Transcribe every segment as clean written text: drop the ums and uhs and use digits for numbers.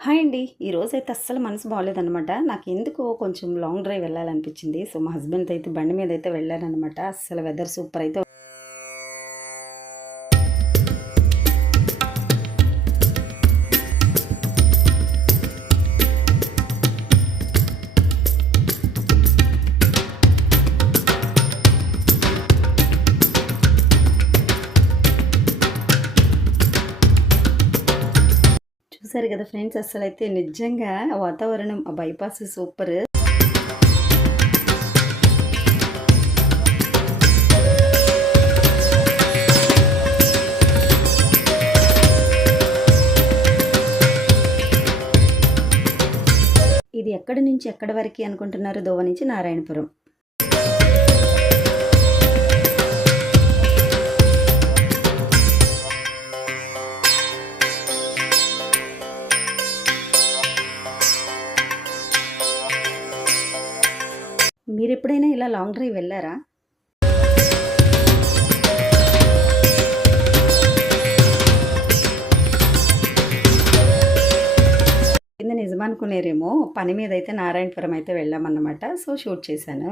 Hi అండి. ఈరోజైతే అస్సలు మనసు బాగోలేదనమాట. నాకెందుకో కొంచెం లాంగ్ డ్రైవ్ వెళ్ళాలనిపించింది. సో, మా హస్బెండ్‌తో అయితే బండి మీదైతే వెళ్ళాననమాట. అస్సలు వెదర్ సూపర్ అయితే చూసారు కదా ఫ్రెండ్స్, అస్సలైతే నిజంగా వాతావరణం ఆ బైపాస్ సూపర్. ఇది ఎక్కడి నుంచి ఎక్కడి వరకి అనుకుంటున్నారు? దోవ నుంచి నారాయణపురం. మీరెప్పుడైనా ఇలా లాంగ్ డ్రైవ్ వెళ్ళారా? కింద నిజమనుకునేరేమో, పని మీదైతే నారాయణపురం అయితే వెళ్ళామన్నమాట. సో, షూట్ చేశాను.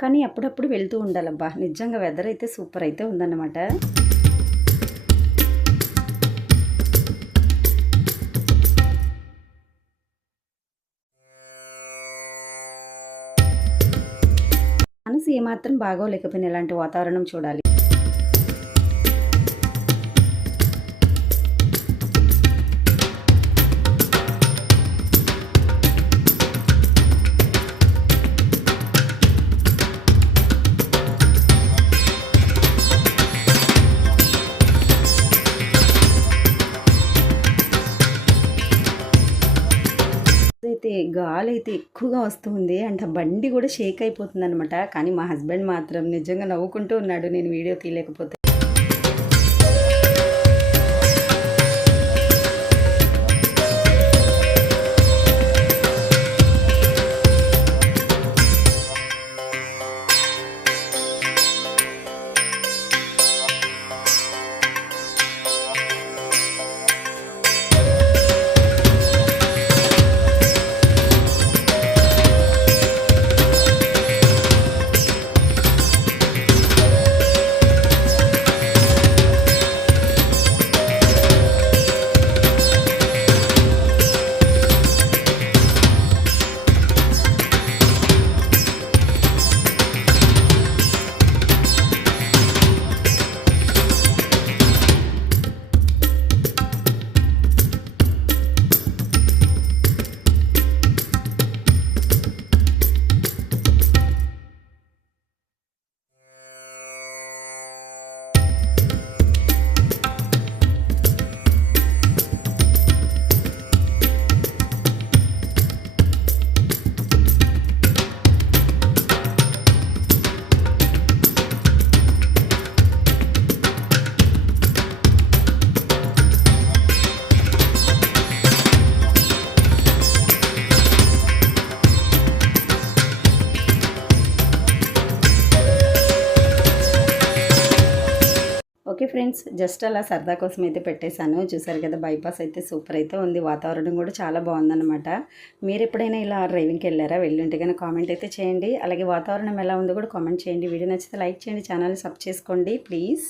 కానీ అప్పుడప్పుడు వెళ్తూ ఉండాలబ్బా! నిజంగా వెదర్ అయితే సూపర్ అయితే ఉందన్నమాట. మనసు ఏమాత్రం బాగోలేకపోయినా ఇలాంటి వాతావరణం చూడాలి. అయితే గాలైతే ఎక్కువగా వస్తుంది. అంటే ఆ బండి కూడా షేక్ అయిపోతుందనమాట. కానీ మా హస్బెండ్ మాత్రం నిజంగా నవ్వుకుంటూ ఉన్నాడు నేను వీడియో తీయలేకపోతే. ఓకే ఫ్రెండ్స్, జస్ట్ అలా సరదా కోసం అయితే పెట్టేశాను. చూసారు కదా, బైపాస్ అయితే సూపర్ అయితే ఉంది. వాతావరణం కూడా చాలా బాగుందన్నమాట. మీరు ఎప్పుడైనా ఇలా డ్రైవింగ్కి వెళ్ళారా? వెళ్ళుంటే కనుక కామెంట్ అయితే చేయండి. అలాగే వాతావరణం ఎలా ఉందో కూడా కామెంట్ చేయండి. వీడియో నచ్చితే లైక్ చేయండి, ఛానల్ని సబ్ చేసుకోండి ప్లీజ్.